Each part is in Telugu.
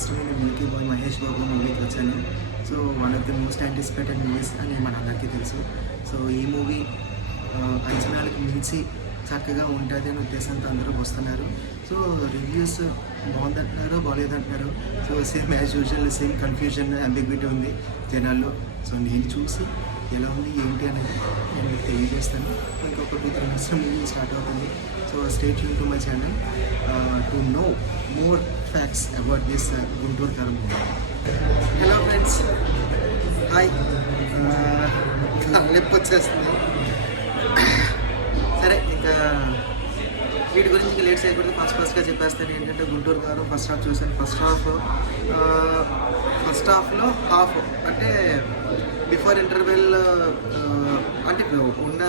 ఇష్టమైన మిల్కీ బాయ్ మహేష్ బాబు మూవీకి వచ్చాను. So one of the most anticipated movies అని మనందరికీ తెలుసు. సో ఈ మూవీ అంచనాలకు మించి చక్కగా ఉంటుంది అనే ఉద్దేశంతో అందరూ వస్తున్నారు. సో రివ్యూస్ బాగుందంటున్నారు, బాగాలేదంటున్నారు. So same as usual same confusion ambiguity ఉంది జనాల్లో. సో నేను చూసి ఎలా ఉంది ఏంటి అనేది నేను మీకు తెలియజేస్తాను. ఇంకొక 2-3 minutes మూవీ స్టార్ట్ అవుతుంది. So stay tune to my channel to know more facts about this Guntur కారం మూవీ. Hello friends, hi. నొప్పి వచ్చేస్తుంది. సరే, ఇంకా వీటి గురించి ఇంకా లేట్ చేయకూడదు. ఫస్ట్గా చెప్పేస్తాను ఏంటంటే గుంటూరు కారం ఫస్ట్ హాఫ్ చూశాను. ఫస్ట్ హాఫ్లో హాఫ్ అంటే బిఫోర్ ఇంటర్వెల్ అంటే ఉన్న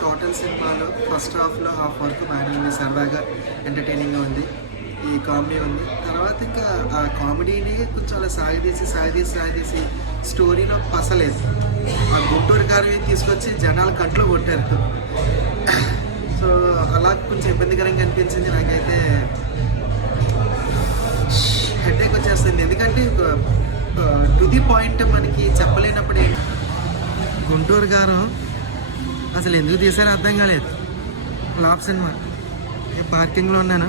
టోటల్ సినిమాలో ఫస్ట్ హాఫ్లో హాఫ్ వరకు బాగానే ఉంది, సరదాగా ఎంటర్టైనింగ్గా ఉంది, ఈ కామెడీ ఉంది. తర్వాత ఇంకా ఆ కామెడీని కొంచెం అలా సాగదీసి స్టోరీలో పసలేదు. ఆ గుంటూరు కారం తీసుకొచ్చి జనాలు కంట్లో కొట్టారు. సో అలా కొంచెం ఇబ్బందికరంగా అనిపించింది నాకైతే. హెడేక్ వచ్చేస్తుంది, ఎందుకంటే టు ది పాయింట్ మనకి చెప్పలేనప్పుడే. గుంటూరు గారు అసలు ఎందుకు తీసారో అర్థం కాలేదు. Flop cinema. పార్కింగ్లో ఉన్నాను,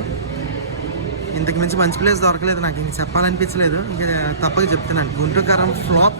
ఇంతకు మించి మంచి ప్లేస్ దొరకలేదు నాకు, ఇంక చెప్పాలనిపించలేదు, ఇంకా తప్పక చెప్తున్నాను. గుంటూరు గారం ఫ్లాప్.